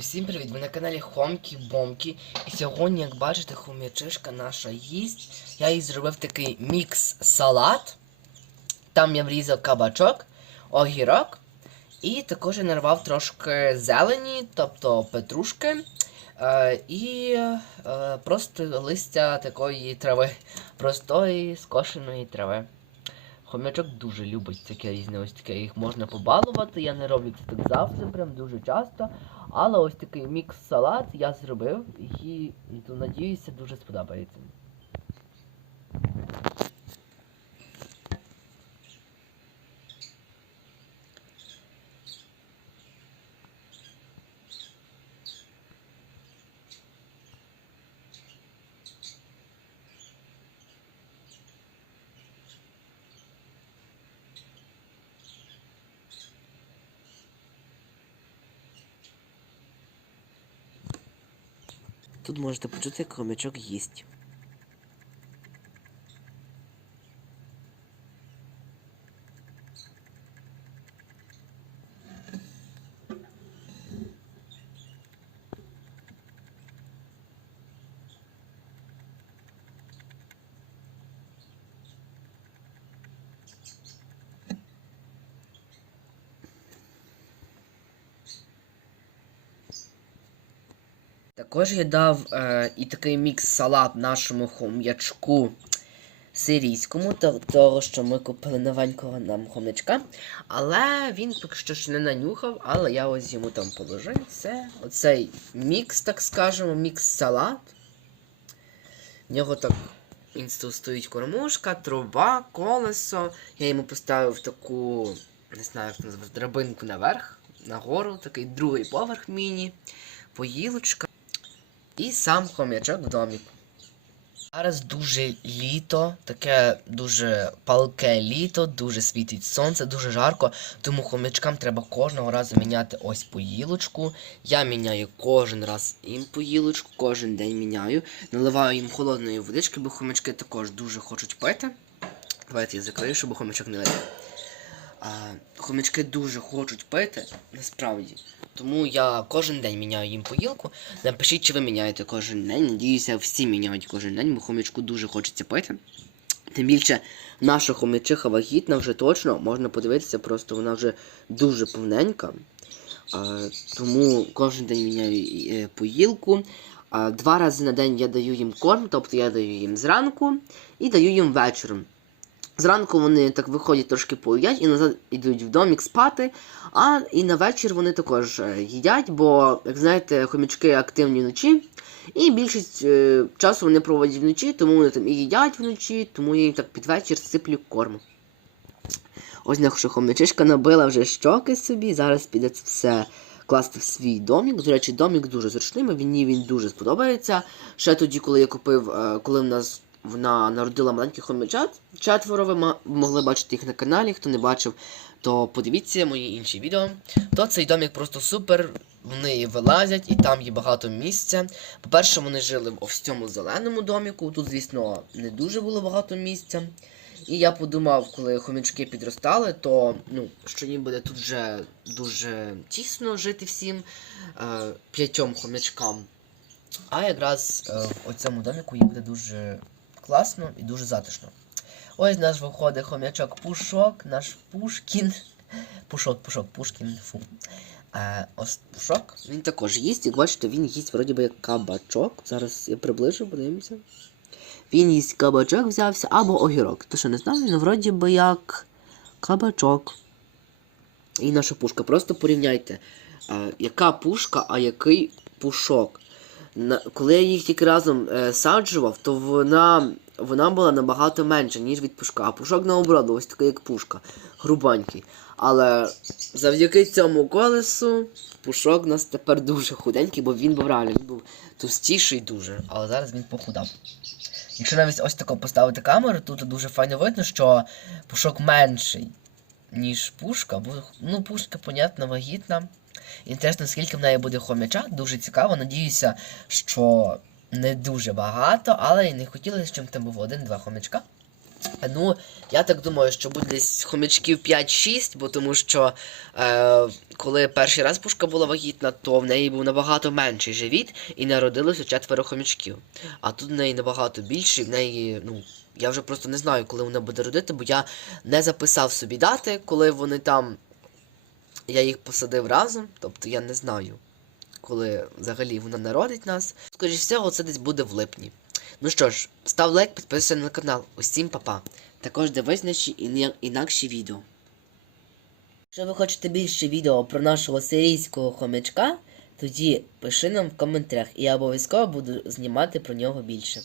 Усім привіт! Ви на каналі Хомкі Бомкі. І сьогодні, як бачите, хом'ячишка наша їсть. Я їй зробив такий мікс-салат. Там я врізав кабачок, огірок. І також я нарвав трошки зелені, тобто петрушки. Е, і е, просто листя такої трави, простої скошеної трави. Хомячок дуже любить таке різне, ось таке їх можна побалувати. Я не роблю це так завжди, прям дуже часто. Але ось такий мікс-салат я зробив і то, надіюся дуже сподобається. Тут можете почути, як хомячок їсть. Також я дав е, і такий мікс-салат нашому хом'ячку сирійському, то- того, що ми купили новенького нам хомячка. Але він поки що ще не нанюхав, але я ось йому там положив. Це оцей мікс, так скажемо, мікс-салат. В нього так він тут стоїть кормушка, труба, колесо. Я йому поставив таку, не знаю, як це називається, драбинку наверх, нагору, такий другий поверх міні, поїлочка. І сам хом'ячок в домі. Зараз дуже літо, таке дуже палке літо, дуже світить сонце, дуже жарко, тому хом'ячкам треба кожного разу міняти ось поїлочку. Я міняю кожен раз їм поїлочку, кожен день міняю. Наливаю їм холодної водички, бо хомячки також дуже хочуть пити. Давайте я закрию, щоб хомячок не летів. Хомячки дуже хочуть пити, насправді. Тому я кожен день міняю їм поїлку. Напишіть, чи ви міняєте кожен день. Надіюся, всі міняють кожен день, бо хомячку дуже хочеться пити. Тим більше наша хомячиха вагітна вже точно, можна подивитися, просто вона вже дуже повненька. А, тому кожен день міняю е, поїлку. А, два рази на день я даю їм корм, тобто я даю їм зранку і даю їм вечором. Зранку вони так виходять трошки поїдять і назад йдуть в домік спати. А і на вечір вони також е, їдять, бо, як знаєте, хомячки активні вночі. І більшість е, часу вони проводять вночі, тому вони там і їдять вночі, тому я їм так під вечір сиплю корм. Ось наша хомячишка набила вже щоки собі. Зараз піде все класти в свій домік. До речі, домік дуже зручний, мені він дуже сподобається. Ще тоді, коли я купив, е, коли в нас вона народила маленьких хомячат, четверо ви могли бачити їх на каналі. Хто не бачив, то подивіться мої інші відео. То цей домік просто супер. Вони вилазять і там є багато місця. По-перше, вони жили в ось цьому зеленому доміку. Тут, звісно, не дуже було багато місця. І я подумав, коли хомячки підростали, то ну, що їм буде тут вже дуже тісно жити всім е, п'ятьом хомячкам. А якраз е, в цьому доміку їм буде дуже класно і дуже затишно. Ось наш виходить хомячок Пушок, наш Пушкін. Пушок, Пушок, Пушкін. Фу. Е, ось Пушок. Він також їсть, як бачите, він їсть вроді би як кабачок. Зараз я приближу, подивимося. Він їсть кабачок взявся або огірок. Ти що не знав? Він вроді би як кабачок. І наша пушка. Просто порівняйте, е, яка пушка, а який пушок. На, коли я їх тільки разом е, саджував, то вона, вона була набагато менша, ніж від пушка. А пушок наоборот, ось такий, як пушка, грубанький. Але завдяки цьому колесу пушок у нас тепер дуже худенький, бо він був реально він був товстіший дуже, але зараз він похудав. Якщо навіть ось тако поставити камеру, тут дуже файно видно, що пушок менший, ніж пушка, бо ну, пушка, понятно, вагітна. Інтересно, скільки в неї буде хомяча, дуже цікаво. Надіюся, що не дуже багато, але і не хотілося, щоб там був один-два хомячка. Ну, я так думаю, що буде десь хомячків 5-6, бо тому що е, коли перший раз пушка була вагітна, то в неї був набагато менший живіт і народилося четверо хомячків. А тут в неї набагато більший, в неї, ну, я вже просто не знаю, коли вона буде родити, бо я не записав собі дати, коли вони там. Я їх посадив разом, тобто я не знаю, коли взагалі вона народить нас. Скоріше всього, це десь буде в липні. Ну що ж, став лайк, підписуйся на канал. Усім па-па. Також дивись наші інакші відео. Якщо ви хочете більше відео про нашого сирійського хомячка, тоді пиши нам в коментарях, і я обов'язково буду знімати про нього більше.